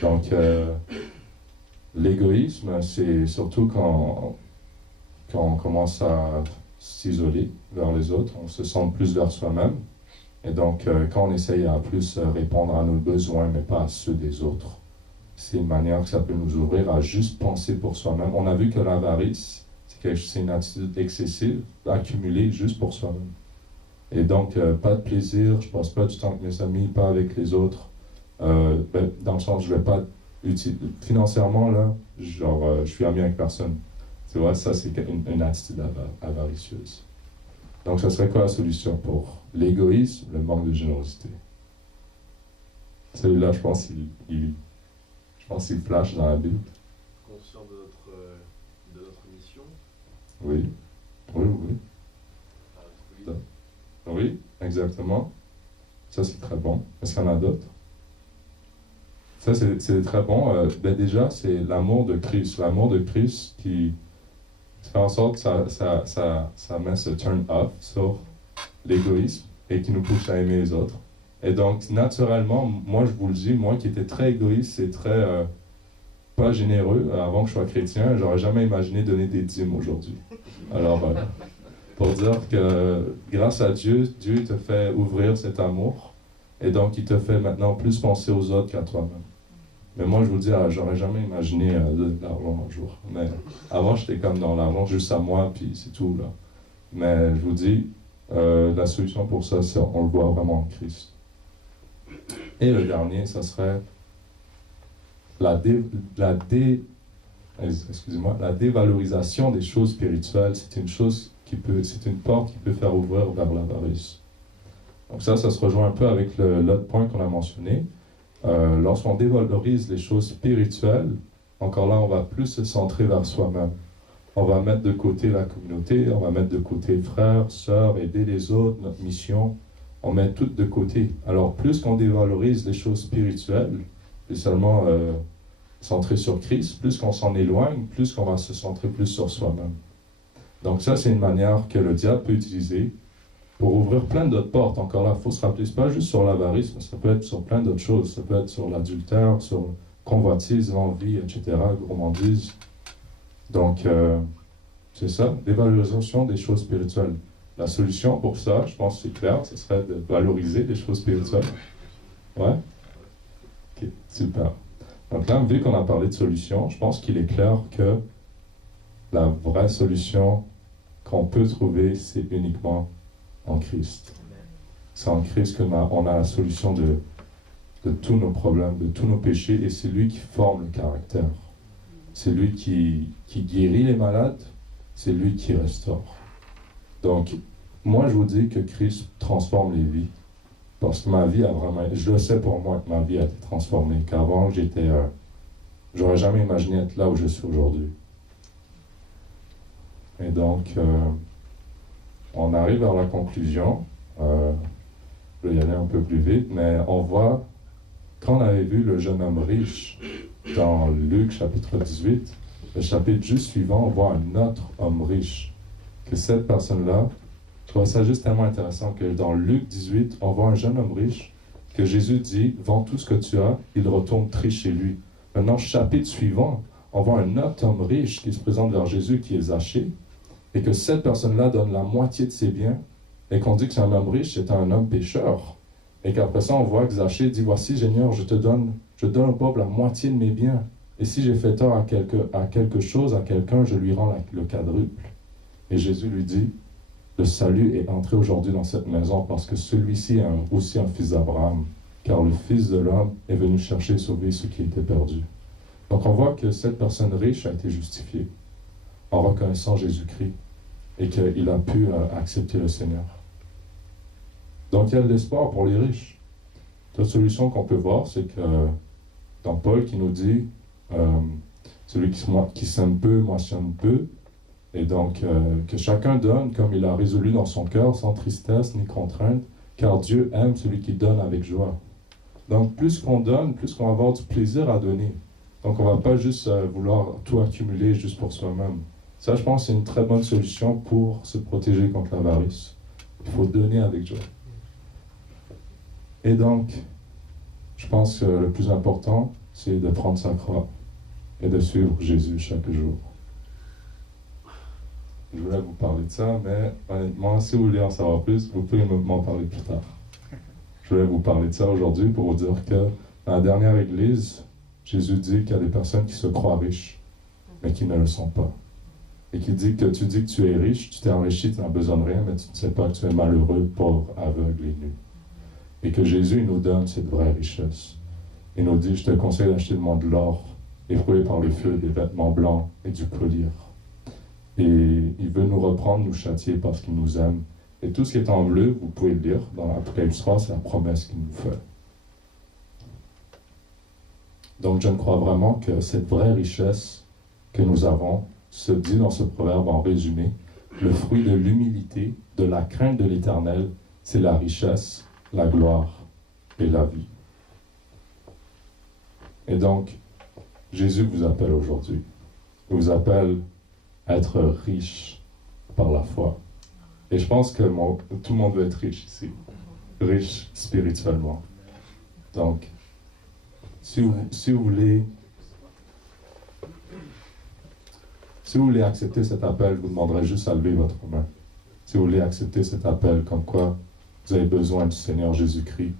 Donc, l'égoïsme, c'est surtout quand on commence à s'isoler vers les autres, on se sent plus vers soi-même. Et donc, quand on essaye à plus répondre à nos besoins, mais pas à ceux des autres, c'est une manière que ça peut nous ouvrir à juste penser pour soi-même. On a vu que l'avarice, c'est une attitude excessive, accumulée juste pour soi-même. Et donc, pas de plaisir, je passe pas du temps avec mes amis, pas avec les autres. Dans le sens, je vais pas financièrement, là, je suis ami avec personne. Tu vois, ça, c'est une attitude avaricieuse. Donc, ça serait quoi la solution pour l'égoïsme, le manque de générosité? Celui-là, je pense qu'il flash dans la Bible. Conscient de notre mission. Oui. Oui, exactement. Ça, c'est très bon. Est-ce qu'il y en a d'autres? Ça, c'est très bon. Déjà, c'est l'amour de Christ. L'amour de Christ qui Ça fait en sorte que ça met ce turn up sur l'égoïsme et qui nous pousse à aimer les autres. Et donc, naturellement, moi, je vous le dis, moi qui étais très égoïste et très pas généreux avant que je sois chrétien, j'aurais jamais imaginé donner des dîmes aujourd'hui. Alors, pour dire que grâce à Dieu, Dieu te fait ouvrir cet amour et donc il te fait maintenant plus penser aux autres qu'à toi-même. Mais moi, je vous dis, j'aurais jamais imaginé de l'argent un jour. Mais avant, j'étais comme dans l'argent juste à moi, puis c'est tout, là. Mais je vous dis, la solution pour ça, c'est on le voit vraiment en Christ. Et le dernier, ça serait la dévalorisation des choses spirituelles. C'est une porte qui peut faire ouvrir vers l'avarice. Donc ça se rejoint un peu avec l'autre point qu'on a mentionné. Lorsqu'on dévalorise les choses spirituelles, encore là, on va plus se centrer vers soi-même. On va mettre de côté la communauté, on va mettre de côté frères, sœurs, aider les autres, notre mission. On met tout de côté. Alors, plus qu'on dévalorise les choses spirituelles, et seulement centré sur Christ, plus qu'on s'en éloigne, plus qu'on va se centrer plus sur soi-même. Donc ça, c'est une manière que le diable peut utiliser pour ouvrir plein d'autres portes. Encore là, il faut se rappeler, c'est pas juste sur l'avarice, mais ça peut être sur plein d'autres choses. Ça peut être sur l'adultère, sur convoitise, l'envie, etc., gourmandise. Donc, c'est ça, dévalorisation des choses spirituelles. La solution pour ça, je pense que c'est clair, ce serait de valoriser les choses spirituelles. Ouais? Ok, super. Donc là, vu qu'on a parlé de solution, je pense qu'il est clair que la vraie solution qu'on peut trouver, c'est uniquement en Christ. C'est en Christ qu'on a la solution de tous nos problèmes, de tous nos péchés, et c'est lui qui forme le caractère. C'est lui qui guérit les malades, c'est lui qui restaure. Donc, moi, je vous dis que Christ transforme les vies. Parce que ma vie a vraiment... Je le sais pour moi que ma vie a été transformée. Qu'avant, j'aurais jamais imaginé être là où je suis aujourd'hui. Et donc, on arrive à la conclusion. Je vais y aller un peu plus vite, mais on voit, quand on avait vu le jeune homme riche dans Luc chapitre 18, le chapitre juste suivant, on voit un autre homme riche. Que cette personne-là, je trouve ça juste tellement intéressant que dans Luc 18, on voit un jeune homme riche que Jésus dit, vends tout ce que tu as, il retourne triste chez lui. Maintenant, chapitre suivant, on voit un autre homme riche qui se présente vers Jésus, qui est Zachée, et que cette personne-là donne la moitié de ses biens, et qu'on dit que c'est un homme riche, c'est un homme pécheur. Et qu'après ça, on voit que Zachée dit, voici, Seigneur, je donne au pauvre la moitié de mes biens. Et si j'ai fait tort à quelque chose, à quelqu'un, je lui rends le quadruple. Et Jésus lui dit, le salut est entré aujourd'hui dans cette maison parce que celui-ci est aussi un fils d'Abraham, car le Fils de l'homme est venu chercher et sauver ceux qui étaient perdus. Donc on voit que cette personne riche a été justifiée en reconnaissant Jésus-Christ et qu'il a pu accepter le Seigneur. Donc il y a de l'espoir pour les riches. La solution qu'on peut voir, c'est que dans Paul qui nous dit celui qui sème peu, moissonne peu, et donc que chacun donne comme il a résolu dans son cœur, sans tristesse ni contrainte, car Dieu aime celui qui donne avec joie. Donc plus qu'on donne, plus qu'on va avoir du plaisir à donner. Donc on ne va pas juste vouloir tout accumuler juste pour soi-même. Ça, je pense, c'est une très bonne solution pour se protéger contre l'avarice. Il faut donner avec joie. Et donc, je pense que le plus important, c'est de prendre sa croix et de suivre Jésus chaque jour. Je voulais vous parler de ça, mais honnêtement, si vous voulez en savoir plus, vous pouvez m'en parler plus tard. Je voulais vous parler de ça aujourd'hui pour vous dire que dans la dernière église, Jésus dit qu'il y a des personnes qui se croient riches, mais qui ne le sont pas. Et qui dit que tu dis que tu es riche, tu t'es enrichi, tu n'as besoin de rien, mais tu ne sais pas que tu es malheureux, pauvre, aveugle et nu. Et que Jésus nous donne cette vraie richesse. Il nous dit, je te conseille d'acheter de moi de l'or, éprouvé par le feu, des vêtements blancs et du collier. Et il veut nous reprendre, nous châtier parce qu'il nous aime. Et tout ce qui est en bleu, vous pouvez le lire dans l'Apocalypse 3, c'est la promesse qu'il nous fait. Donc je ne crois vraiment que cette vraie richesse que nous avons se dit dans ce proverbe en résumé, le fruit de l'humilité, de la crainte de l'Éternel, c'est la richesse, la gloire et la vie. Et donc, Jésus vous appelle aujourd'hui. Il vous appelle être riche par la foi. Et je pense que tout le monde veut être riche ici, riche spirituellement. Donc, si vous voulez accepter cet appel, je vous demanderai juste à lever votre main. Si vous voulez accepter cet appel, comme quoi vous avez besoin du Seigneur Jésus-Christ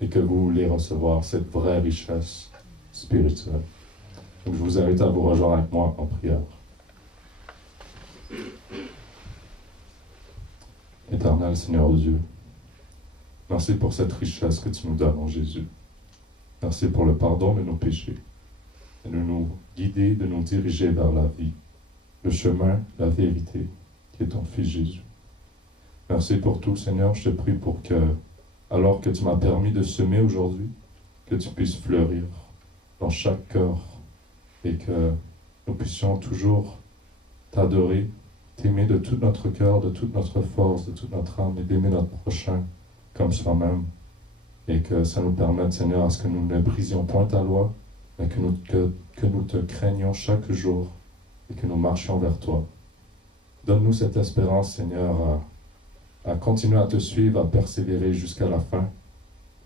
et que vous voulez recevoir cette vraie richesse spirituelle. Donc, je vous invite à vous rejoindre avec moi en prière. Éternel Seigneur Dieu, merci pour cette richesse que tu nous donnes en Jésus. Merci pour le pardon de nos péchés et de nous guider, de nous diriger vers la vie, le chemin, la vérité, qui est ton Fils Jésus. Merci pour tout, Seigneur. Je te prie pour que, alors que tu m'as permis de semer aujourd'hui, que tu puisses fleurir dans chaque cœur et que nous puissions toujours t'adorer, t'aimer de tout notre cœur, de toute notre force, de toute notre âme et d'aimer notre prochain comme soi-même. Et que ça nous permette, Seigneur, à ce que nous ne brisions point ta loi, mais que nous te craignions chaque jour et que nous marchions vers toi. Donne-nous cette espérance, Seigneur, à continuer à te suivre, à persévérer jusqu'à la fin,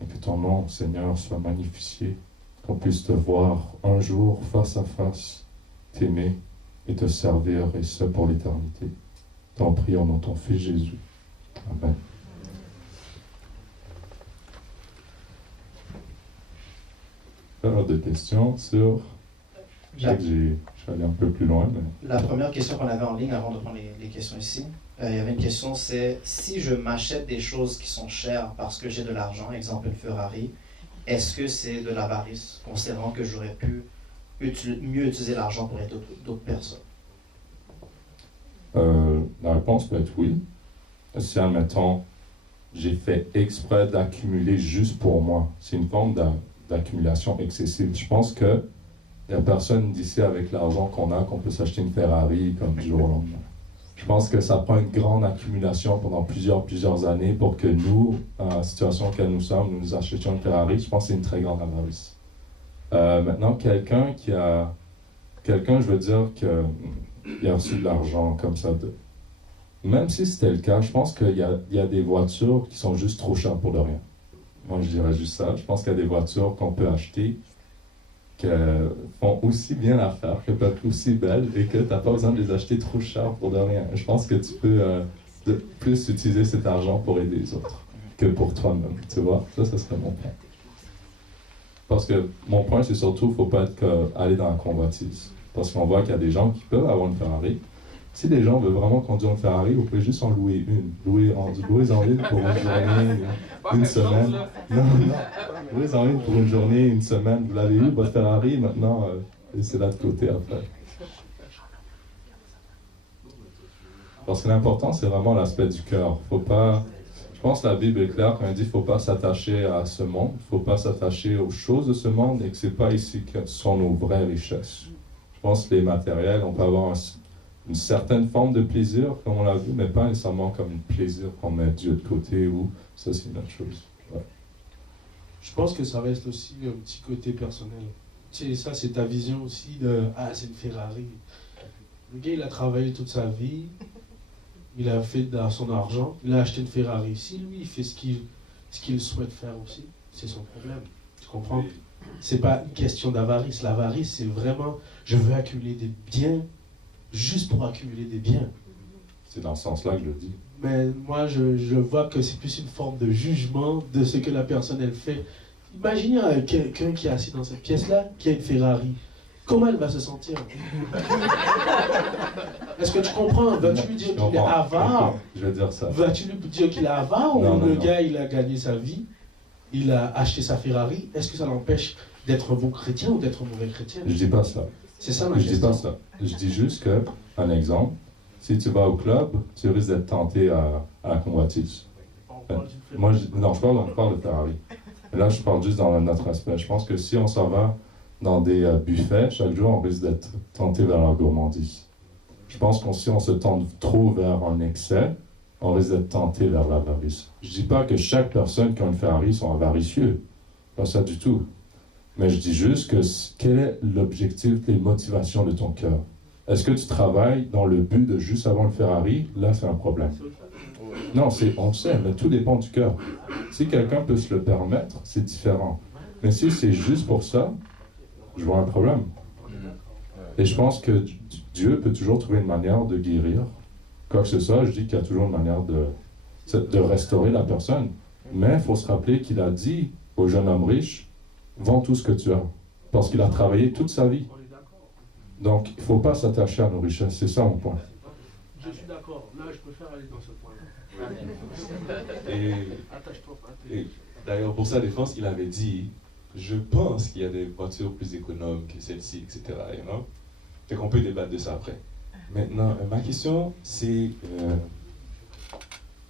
et que ton nom, Seigneur, soit magnifié, qu'on puisse te voir un jour face à face, t'aimer et te servir, et ce pour l'éternité. T'en prie au nom de ton Fils Jésus. Amen. Alors, des questions sur... Je sais que je suis allé un peu plus loin, mais... La première question qu'on avait en ligne avant de prendre les questions ici, il y avait une question, c'est si je m'achète des choses qui sont chères parce que j'ai de l'argent, exemple une Ferrari, est-ce que c'est de l'avarice, considérant que j'aurais pu mieux utiliser l'argent pour aider d'autres personnes? La réponse peut être oui. Si, admettons, j'ai fait exprès d'accumuler juste pour moi, c'est une forme d'accumulation excessive. Je pense que il n'y a personne d'ici avec l'argent qu'on peut s'acheter une Ferrari comme du jour au lendemain. Je pense que ça prend une grande accumulation pendant plusieurs années pour que nous, dans la situation dans laquelle nous sommes, nous achetions une Ferrari. Je pense que c'est une très grande avarice. Maintenant, quelqu'un, je veux dire qu'il a reçu de l'argent comme ça. Même si c'était le cas, je pense qu'il y a des voitures qui sont juste trop chères pour de rien. Moi, je dirais juste ça. Je pense qu'il y a des voitures qu'on peut acheter qui font aussi bien l'affaire, qui peuvent être aussi belles et que tu n'as pas besoin de les acheter trop cher pour de rien. Je pense que tu peux plus utiliser cet argent pour aider les autres que pour toi-même. Tu vois, ça serait mon point. Parce que mon point, c'est surtout, il ne faut pas aller dans la convoitise. Parce qu'on voit qu'il y a des gens qui peuvent avoir une Ferrari. Si les gens veulent vraiment conduire une Ferrari, vous pouvez juste en louer une. Louez-en une pour une journée, une semaine. Non. Louez-en une pour une journée, une semaine. Vous l'avez eu, votre Ferrari, maintenant, laissez-la de côté après. Parce que l'important, c'est vraiment l'aspect du cœur. Faut pas... Je pense que la Bible est claire quand elle dit qu'il ne faut pas s'attacher à ce monde, il ne faut pas s'attacher aux choses de ce monde et que ce n'est pas ici que sont nos vraies richesses. Je pense que les matériels, on peut avoir une certaine forme de plaisir, comme on l'a vu, mais pas nécessairement comme un plaisir qu'on met Dieu de côté ou ça, c'est une autre chose. Ouais. Je pense que ça reste aussi un petit côté personnel. Tu sais, ça, c'est ta vision aussi de « Ah, c'est une Ferrari ». Le gars, il a travaillé toute sa vie, il a fait de son argent, il a acheté une Ferrari. Si lui, il fait ce qu'il souhaite faire aussi, c'est son problème. Tu comprends? C'est pas une question d'avarice. L'avarice, c'est vraiment « Je veux accumuler des biens ». Juste pour accumuler des biens. C'est dans ce sens-là que je le dis. Mais moi, je vois que c'est plus une forme de jugement de ce que la personne, elle fait. Imaginez quelqu'un qui est assis dans cette pièce-là, qui a une Ferrari. Comment elle va se sentir? Est-ce que tu comprends? Vas-tu lui dire qu'il est avare? Je vais dire ça. Vas-tu lui dire qu'il est avare ou le gars, il a gagné sa vie, il a acheté sa Ferrari? Est-ce que ça l'empêche d'être un bon chrétien ou d'être un mauvais chrétien? Je dis pas ça. C'est ça ma question. Je dis pas ça. Je dis juste que, un exemple, si tu vas au club, tu risques d'être tenté à la convoitise. Je parle de Ferrari. Là, je parle juste dans notre aspect. Je pense que si on s'en va dans des buffets, chaque jour, on risque d'être tenté vers la gourmandise. Je pense que si on se tente trop vers un excès, on risque d'être tenté vers l'avarice. Je dis pas que chaque personne qui a une Ferrari sont avaricieux. Pas ça du tout. Mais je dis juste que quel est l'objectif, les motivations de ton cœur? Est-ce que tu travailles dans le but de juste avoir une Ferrari? Là, c'est un problème. Non, on le sait, mais tout dépend du cœur. Si quelqu'un peut se le permettre, c'est différent. Mais si c'est juste pour ça, je vois un problème. Et je pense que Dieu peut toujours trouver une manière de guérir. Quoi que ce soit, je dis qu'il y a toujours une manière de restaurer la personne. Mais il faut se rappeler qu'il a dit au jeune homme riche, vends tout ce que tu as. Parce qu'il a travaillé toute sa vie. Donc, il ne faut pas s'attacher à nos richesses. C'est ça mon point. Je suis d'accord. Là, je préfère aller dans ce point-là. Attache-toi pas. Et d'ailleurs, pour sa défense, il avait dit, je pense qu'il y a des voitures plus économes que celle-ci, etc. You know? Fait qu'on peut débattre de ça après. Maintenant, ma question, c'est,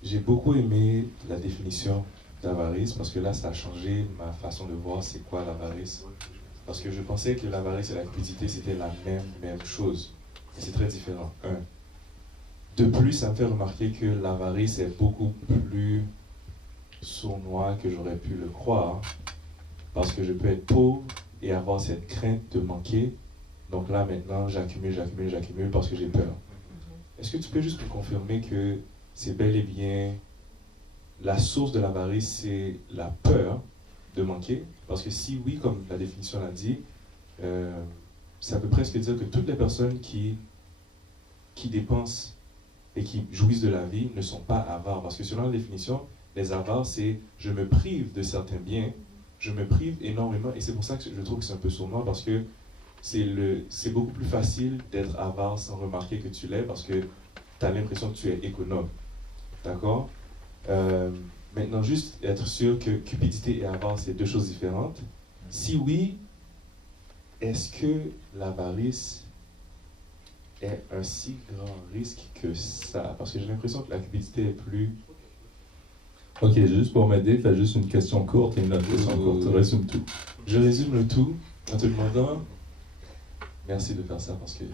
j'ai beaucoup aimé la définition d'avarice, parce que là, ça a changé ma façon de voir c'est quoi l'avarice. Parce que je pensais que l'avarice et la cupidité, c'était la même chose. Mais c'est très différent. De plus, ça me fait remarquer que l'avarice est beaucoup plus sournois que j'aurais pu le croire. Parce que je peux être pauvre et avoir cette crainte de manquer. Donc là, maintenant, j'accumule parce que j'ai peur. Est-ce que tu peux juste me confirmer que c'est bel et bien la source de l'avarice, c'est la peur de manquer? Parce que si oui, comme la définition l'a dit, ça peut presque dire que toutes les personnes qui dépensent et qui jouissent de la vie ne sont pas avares. Parce que selon la définition, les avares, c'est je me prive de certains biens, je me prive énormément, et c'est pour ça que je trouve que c'est un peu sournois, parce que c'est beaucoup plus facile d'être avare sans remarquer que tu l'es, parce que tu as l'impression que tu es économe. D'accord? Maintenant, juste être sûr que cupidité et avare, c'est deux choses différentes. Si oui, est-ce que l'avarice est un si grand risque que ça? Parce que j'ai l'impression que la cupidité est plus... Ok, juste pour m'aider, fais juste une question courte et une autre question courte. Résume tout. Je résume le tout en te demandant... Merci de faire ça parce que...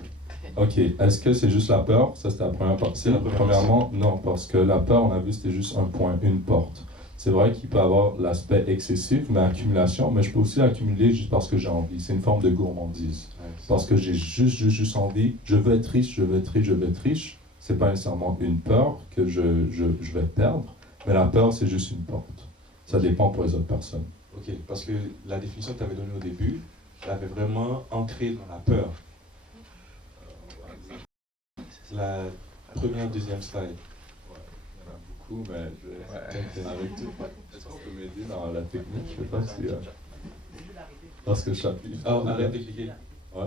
Ok, est-ce que c'est juste la peur? Ça, c'était la première partie. Premièrement, non, parce que la peur, on a vu, c'était juste un point, une porte. C'est vrai qu'il peut avoir l'aspect excessif, mais accumulation, mais je peux aussi accumuler juste parce que j'ai envie. C'est une forme de gourmandise. Parce que j'ai juste envie, je veux être riche, je veux être riche, je veux être riche. C'est pas nécessairement une peur que je vais perdre, mais la peur, c'est juste une porte. Ça dépend pour les autres personnes. Ok, parce que la définition que tu avais donnée au début, elle avait vraiment ancré dans la peur. La première, deuxième slide. Ouais, il y en a beaucoup, mais avec tout. Est-ce qu'on peut m'aider dans la technique? Je sais pas si... Parce que chapitre... Ah, arrête de cliquer. Ouais.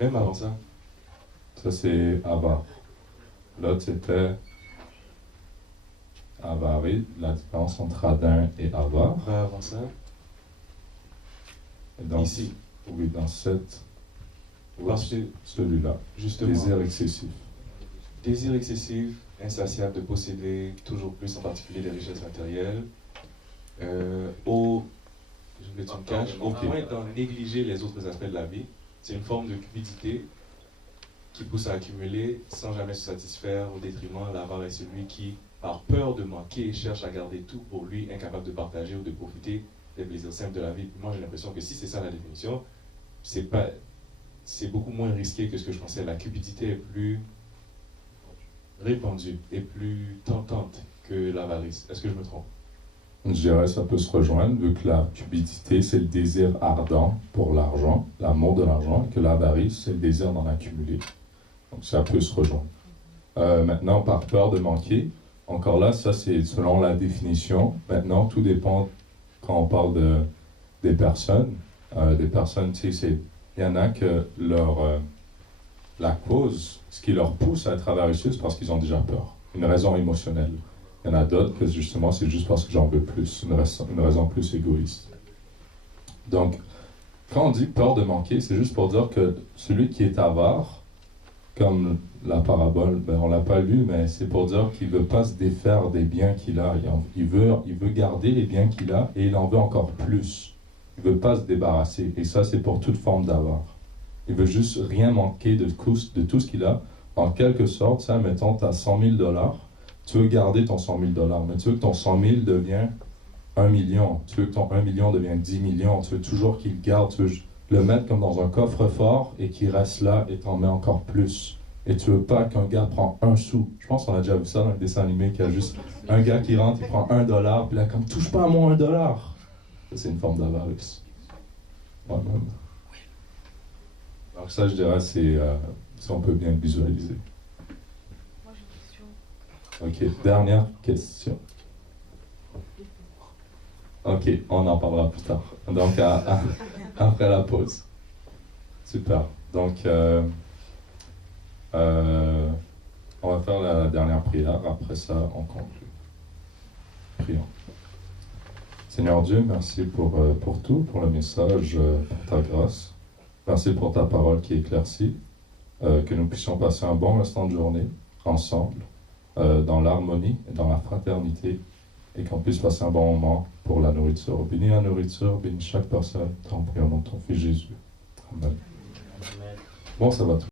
Même avant ça. Ça, c'est avare. L'autre, c'était avarie, la différence entre radin et avare. Avant ça. Et dans, ici. Oui, dans cette. Parce que celui-là. Justement. Désir excessif. Désir excessif, insatiable de posséder toujours plus, en particulier des richesses matérielles. Au point d'en négliger les autres aspects de la vie. C'est une forme de cupidité qui pousse à accumuler sans jamais se satisfaire au détriment. L'avare est celui qui, par peur de manquer, cherche à garder tout pour lui, incapable de partager ou de profiter des plaisirs simples de la vie. Moi, j'ai l'impression que si c'est ça la définition, c'est beaucoup moins risqué que ce que je pensais. La cupidité est plus répandue et plus tentante que l'avarice. Est-ce que je me trompe? Je dirais que ça peut se rejoindre, vu que la cupidité, c'est le désir ardent pour l'argent, l'amour de l'argent, et que l'avarice, c'est le désir d'en accumuler. Donc ça peut se rejoindre. Maintenant, par peur de manquer, encore là, ça c'est selon la définition. Maintenant, tout dépend quand on parle des personnes. Tu sais, il y en a que la cause, ce qui leur pousse à être avaricieux, c'est parce qu'ils ont déjà peur. Une raison émotionnelle. Il y en a d'autres que justement, c'est juste parce que j'en veux plus. Une raison plus égoïste. Donc, quand on dit peur de manquer, c'est juste pour dire que celui qui est avare, comme la parabole, on ne l'a pas lu, mais c'est pour dire qu'il ne veut pas se défaire des biens qu'il a. Il veut garder les biens qu'il a et il en veut encore plus. Il ne veut pas se débarrasser. Et ça, c'est pour toute forme d'avare. Il veut juste rien manquer de tout ce qu'il a. En quelque sorte, ça, mettons, tu as 100 000 $, Tu veux garder ton 100 000 $, mais tu veux que ton 100 000 devienne 1 million. Tu veux que ton 1 million devienne 10 millions. Tu veux toujours qu'il garde, tu veux le mettre comme dans un coffre-fort et qu'il reste là et t'en mets encore plus. Et tu veux pas qu'un gars prend un sou. Je pense qu'on a déjà vu ça dans le dessin animé, qu'il y a juste un gars qui rentre, il prend $1, puis là, comme, touche pas à mon $1. C'est une forme d'avarice. Moi-même. Donc ça, je dirais, c'est si on peut bien le visualiser. Moi, j'ai une question. Ok, dernière question. Ok, on en parlera plus tard. Donc, après la pause. Super. Donc, on va faire la dernière prière. Après ça, on conclut. Prions. Seigneur Dieu, merci pour tout, pour le message, pour ta grâce. Merci pour ta parole qui éclaircit. Que nous puissions passer un bon restant de journée ensemble, dans l'harmonie et dans la fraternité, et qu'on puisse passer un bon moment pour la nourriture. Bénis la nourriture, bénis chaque personne. T'en prie au nom de ton Fils Jésus. Amen. Bon, ça va tout.